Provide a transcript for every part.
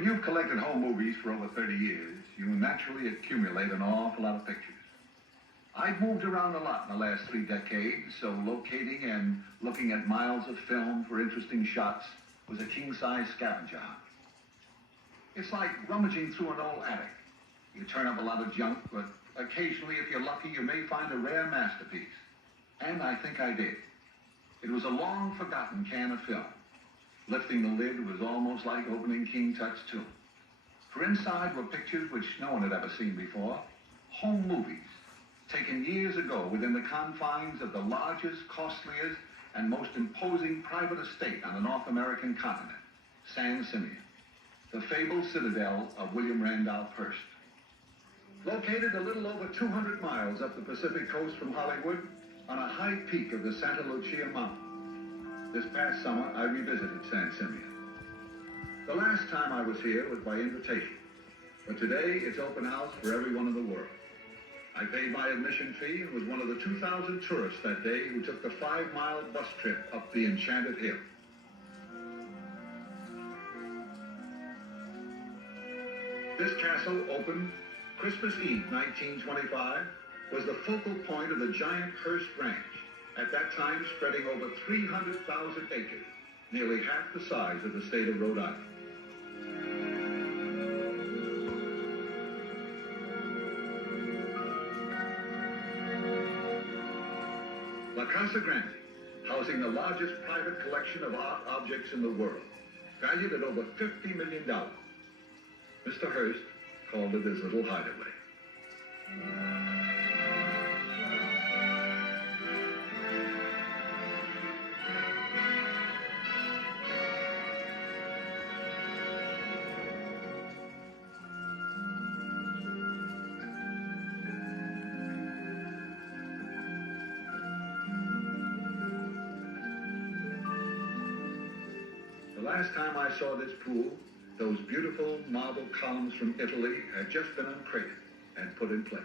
When you've collected home movies for over 30 years, you naturally accumulate an awful lot of pictures. I've moved around a lot in the last 3 decades, so locating and looking at miles of film for interesting shots was a king-size scavenger hunt. It's like rummaging through an old attic. You turn up a lot of junk, but occasionally, if you're lucky, you may find a rare masterpiece. And I think I did. It was a long-forgotten can of film. Lifting the lid was almost like opening King Tut's tomb. For inside were pictures which no one had ever seen before. Home movies, taken years ago within the confines of the largest, costliest, and most imposing private estate on the North American continent, San Simeon, the fabled citadel of William Randolph Hearst. Located a little over 200 miles up the Pacific coast from Hollywood, on a high peak of the Santa Lucia Mountain. This past summer, I revisited San Simeon. The last time I was here was by invitation, but today it's open house for everyone in the world. I paid my admission fee and was one of the 2,000 tourists that day who took the 5-mile bus trip up the Enchanted Hill. This castle opened Christmas Eve 1925, was the focal point of the giant Hearst Ranch, at that time spreading over 300,000 acres, nearly half the size of the state of Rhode Island. La Casa Grande, housing the largest private collection of art objects in the world, valued at over $50 million. Mr. Hearst called it his little hideaway. The last time I saw this pool, those beautiful marble columns from Italy had just been uncrated and put in place.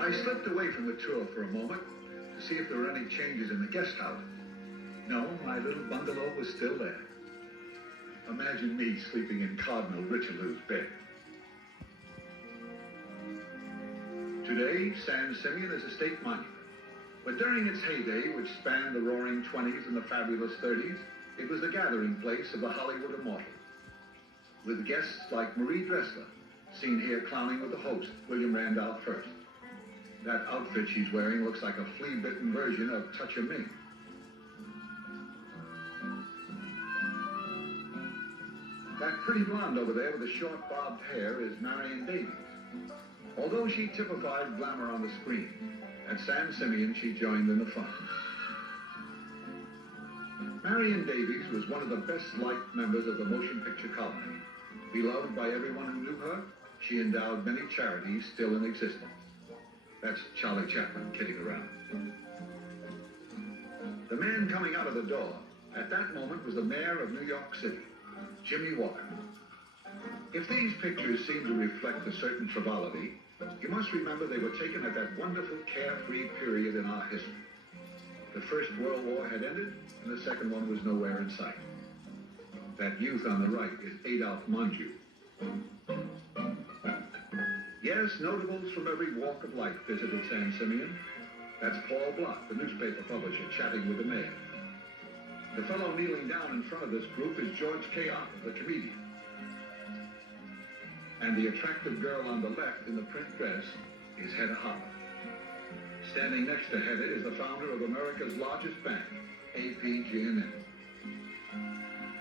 I slipped away from the tour for a moment to see if there were any changes in the guest house. No, my little bungalow was still there. Imagine me sleeping in Cardinal Richelieu's bed. Today, San Simeon is a state monument. But during its heyday, which spanned the roaring 20s and the fabulous 30s, it was the gathering place of the Hollywood immortals. With guests like Marie Dressler, seen here clowning with the host, William Randolph Hearst. That outfit she's wearing looks like a flea-bitten version of Touch of Me. That pretty blonde over there with the short bobbed hair is Marion Davies. Although she typified glamour on the screen, at San Simeon she joined in the fun. Marion Davies was one of the best-liked members of the motion picture colony. Beloved by everyone who knew her, she endowed many charities still in existence. That's Charlie Chaplin kidding around. The man coming out of the door at that moment was the mayor of New York City, Jimmy Walker. If these pictures seem to reflect a certain frivolity, you must remember they were taken at that wonderful carefree period in our history. The First World War had ended, and the second one was nowhere in sight. That youth on the right is Adolphe Monjou. Yes, notables from every walk of life visited San Simeon. That's Paul Block, the newspaper publisher, chatting with the mayor. The fellow kneeling down in front of this group is George K. Arthur, the comedian. And the attractive girl on the left in the print dress is Hedda Hopper. Standing next to Hedda is the founder of America's largest bank, APG&M.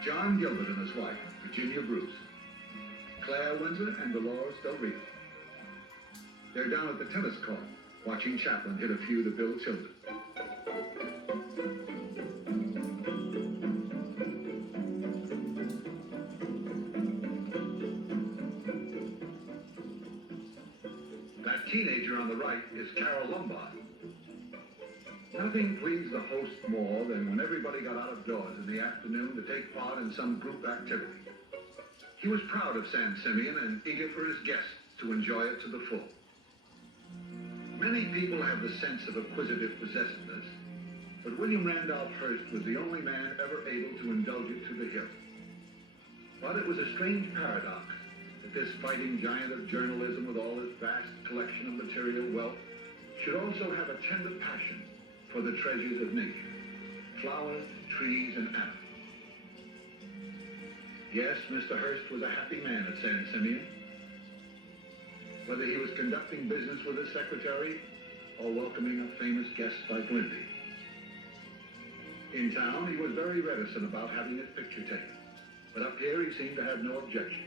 John Gilbert and his wife, Virginia Bruce. Claire Windsor and Dolores Del Rio. They're down at the tennis court, watching Chaplin hit a few to Bill Children. That teenager on the right is Carol Lombard. Nothing pleased the host more than when everybody got out of doors in the afternoon to take part in some group activity. He was proud of San Simeon and eager for his guests to enjoy it to the full. Many people have the sense of acquisitive possessiveness, but William Randolph Hearst was the only man ever able to indulge it to the hilt. But it was a strange paradox that this fighting giant of journalism with all his vast collection of material wealth should also have a tender passion for the treasures of nature, flowers, trees, and animals. Yes, Mr. Hearst was a happy man at San Simeon. Whether he was conducting business with his secretary or welcoming a famous guest like Lindy. In town, he was very reticent about having his picture taken, but up here he seemed to have no objection.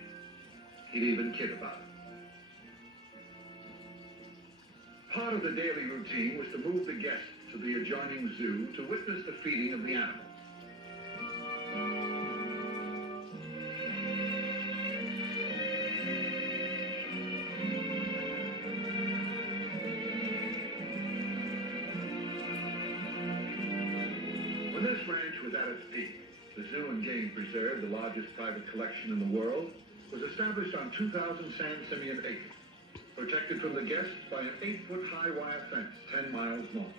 He'd even kid about it. Part of the daily routine was to move the guests to the adjoining zoo to witness the feeding of the animals. When this ranch was at its peak, the Zoo and Game Preserve, the largest private collection in the world, was established on 2,000 San Simeon acres, protected from the guests by an 8-foot high wire fence 10 miles long.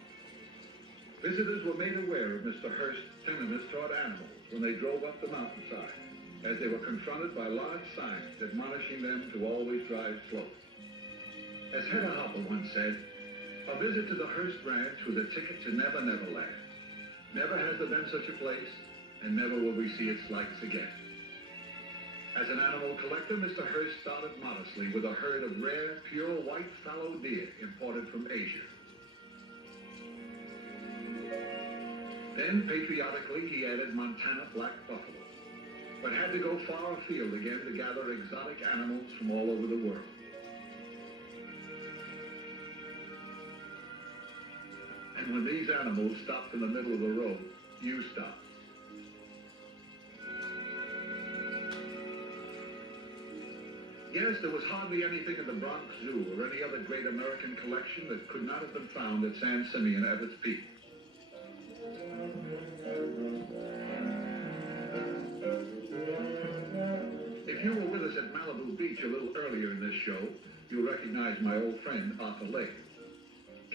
Visitors were made aware of Mr. Hearst's tenderness toward animals when they drove up the mountainside, as they were confronted by large signs admonishing them to always drive slow. As Hedda Hopper once said, a visit to the Hearst Ranch was a ticket to Never Never Land. Never has there been such a place, and never will we see its likes again. As an animal collector, Mr. Hearst started modestly with a herd of rare, pure white fallow deer imported from Asia. Then, patriotically, he added Montana black buffalo, but had to go far afield again to gather exotic animals from all over the world. And when these animals stopped in the middle of the road, you stopped. Yes, there was hardly anything in the Bronx Zoo or any other great American collection that could not have been found at San Simeon at its peak. If you were with us at Malibu Beach a little earlier in this show, you'll recognize my old friend Arthur Lake.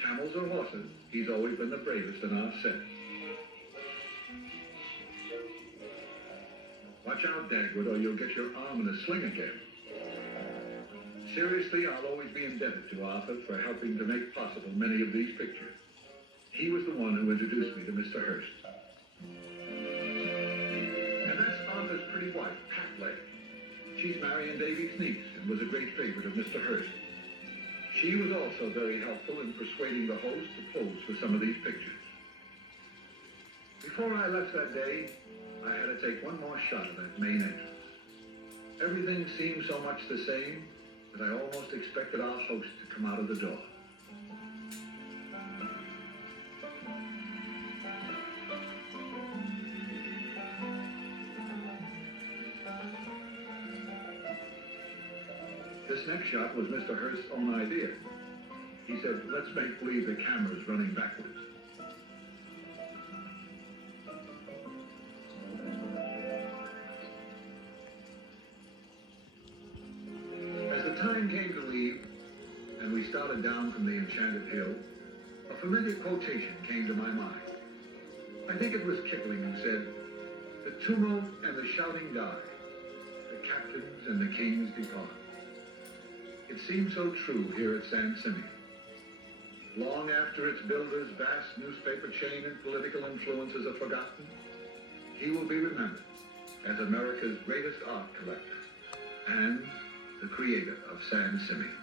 Camels or horses, he's always been the bravest in our set. Watch out, Dagwood, or you'll get your arm in a sling again. Seriously, I'll always be indebted to Arthur for helping to make possible many of these pictures. He was the one who introduced me to Mr. Hearst. And that's Arthur's pretty wife, Pat Lake. She's Marion Davies' niece and was a great favorite of Mr. Hearst. She was also very helpful in persuading the host to pose for some of these pictures. Before I left that day, I had to take one more shot of that main entrance. Everything seemed so much the same that I almost expected our host to come out of the door. This next shot was Mr. Hearst's own idea. He said, let's make believe the camera's running backwards. As the time came to leave, and we started down from the enchanted hill, a familiar quotation came to my mind. I think it was Kipling who said, the tumult and the shouting die, the captains and the kings depart. It seems so true here at San Simeon. Long after its builder's vast newspaper chain and political influences are forgotten, he will be remembered as America's greatest art collector and the creator of San Simeon.